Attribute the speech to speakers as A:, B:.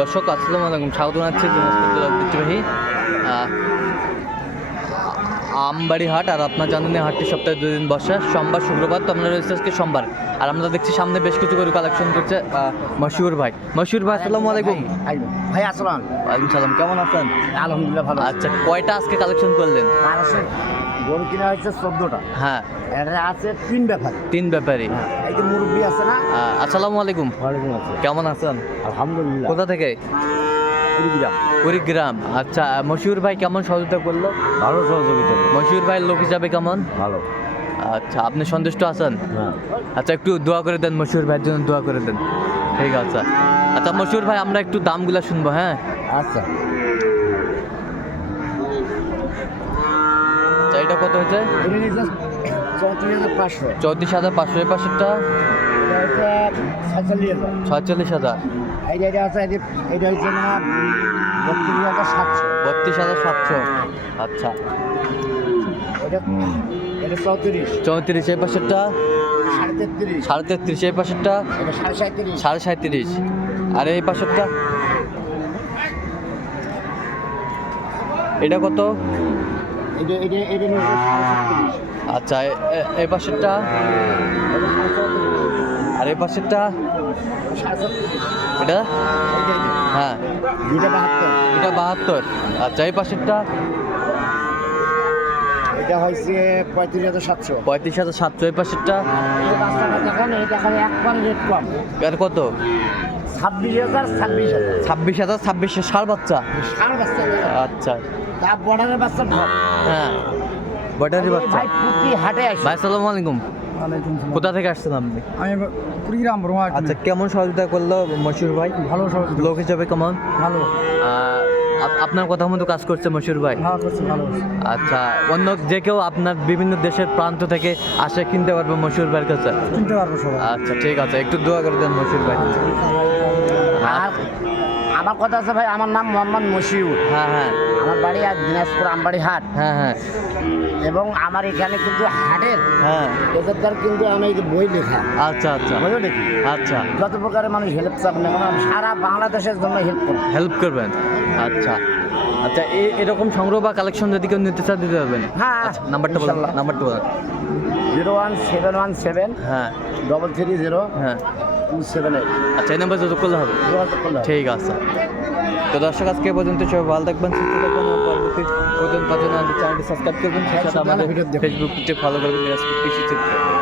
A: দর্শক, আসসালামু আলাইকুম। স্বাগত জানাচ্ছি ঐতিহ্যবাহী আমবাড়ি হাট আর আপনার জানেন হাটটি সপ্তাহে দুদিন বসে। সোমবার, শুক্রবার তো আপনারা রয়েছে আজকে সোমবার। আর আমরা দেখছি সামনে বেশ কিছু গরু কালেকশন করছে মশুর ভাই। মশুর ভাই আসসালামু আলাইকুম।
B: ভাই আসলাম
A: ওয়ালাইকুম সালাম কেমন আছেন?
B: আলহামদুলিল্লাহ ভালো
A: আচ্ছা কয়টা আজকে কালেকশন করলেন?
B: গরু কিনা হয়েছে চোদ্দোটা।
A: হ্যাঁ।
B: এটা আছে তিন ব্যাপার।
A: তিন ব্যাপারী।
B: এই যে মুরব্বী আছে না?
A: আসসালামু আলাইকুম।
B: ওয়ালাইকুম আসসালাম।
A: কেমন আছেন?
B: আলহামদুলিল্লাহ।
A: কোথা থেকে?
B: কুড়িগ্রাম।
A: কুড়িগ্রাম। আচ্ছা মশিউর ভাই কেমন সহযোগিতা করল?
B: ভালো সহযোগিতা
A: মশিউর ভাইয়ের লোক হিসাবে কেমন?
B: ভালো।
A: আচ্ছা আপনি সন্তুষ্ট আছেন?
B: হ্যাঁ।
A: আচ্ছা একটু দোয়া করে দেন মশিউর ভাইয়ের জন্য দোয়া করে দেন। ঠিক আছে। আচ্ছা মশুর ভাই আমরা একটু দামগুলো শুনব হ্যাঁ?
B: আচ্ছা।
A: আচ্ছা এটা কত হয়েছে?
B: চৌত্রিশ হাজার পাঁচশো।
A: চৌত্রিশ পাশেরটা
B: ছয়চল্লিশ হাজার। এটা হচ্ছে না বত্রিশ হাজার সাতশো।
A: বত্রিশ হাজার সাতশো। আচ্ছা।
B: চৌত্রিশ।
A: এই পাশেরটা?
B: সাড়ে তেত্রিশ।
A: এই পাশেরটা?
B: সাড়ে সাঁত্রিশ
A: আর এই পাশেরটা? এটা কত? আচ্ছা এই পাশেরটা? আর এই পাশেরটা? এটা। হ্যাঁ।
B: বাহাত্তর।
A: এটা বাহাত্তর। আচ্ছা এই পাশেরটা?
B: এটা হয়েছে পঁয়ত্রিশ হাজার সাতশো।
A: পঁয়ত্রিশ হাজার সাতশো এই পাশেরটা?
B: দেখেন এটা একবার রেট কম।
A: আর কত?
B: ছাব্বিশ হাজার ছাব্বিশ হাজার।
A: ছাব্বিশ হাজার ছাব্বিশে ষাট বাচ্চা?
B: ষাঁড় বাচ্চা
A: আচ্ছা।
B: তার বর্ডারের বাচ্চা
A: হ্যাঁ। ব্যাটারি বাচ্চা?
B: ভাই হাটে আসে
A: ভাই সালাম আলাইকুম। কোথা থেকে আসছেন আপনি?
B: আমি কুড়িগ্রাম রোমা
A: আচ্ছা কেমন সহযোগিতা করল মশুর ভাই?
B: ভালো
A: লোক হিসাবে কেমন?
B: ভালো।
A: আপনার কথা মতো কাজ করছে মশুর ভাই?
B: করছে
A: আচ্ছা অন্য যে কেউ আপনার বিভিন্ন দেশের প্রান্ত থেকে আসে কিনতে পারবে মশুর ভাইয়ের কাছে?
B: কিনতে পারব
A: আচ্ছা ঠিক আছে একটু দোয়া করে দেন মশুর ভাই।
B: আর আমার কথা আছে ভাই আমার নাম মোহাম্মদ মশিউর।
A: হ্যাঁ হ্যাঁ।
B: আমার বাড়ি আর দিনাজপুর আমবাড়ি হাট।
A: হ্যাঁ হ্যাঁ।
B: এবং আমার এখানে কিন্তু হাটের
A: হ্যাঁ।
B: এদের কিন্তু আমি এই বই লেখা।
A: আচ্ছা আচ্ছা।
B: বইও লিখি।
A: আচ্ছা।
B: যত প্রকারের মানুষ হেল্প চাপ না কেন সারা বাংলাদেশের জন্য হেল্প
A: হেল্প করবেন। আচ্ছা। আচ্ছা এই এরকম সংগ্রহ বা কালেকশন যদি কেউ নিতে চায় দিতে পারবেন?
B: হ্যাঁ।
A: আচ্ছা নাম্বারটা বলুন
B: ইনশাল্লাহ।
A: নাম্বারটা বলুন।
B: Zero one seven one seven
A: হ্যাঁ।
B: ডবল থ্রি জিরো
A: হ্যাঁ।
B: সেভেন এইট
A: আচ্ছা এই নাম্বার যোগাযোগ করলে হবে? ঠিক আছে। তো দর্শক আজকে পর্যন্ত সবাই ভালো থাকবেন সুস্থ থাকবেন পরবর্তী পর্যন্ত আমাদের চ্যানেলটি সাবস্ক্রাইব করবেন সাথে আমাদের ফেসবুক পেজে ফলো করবেন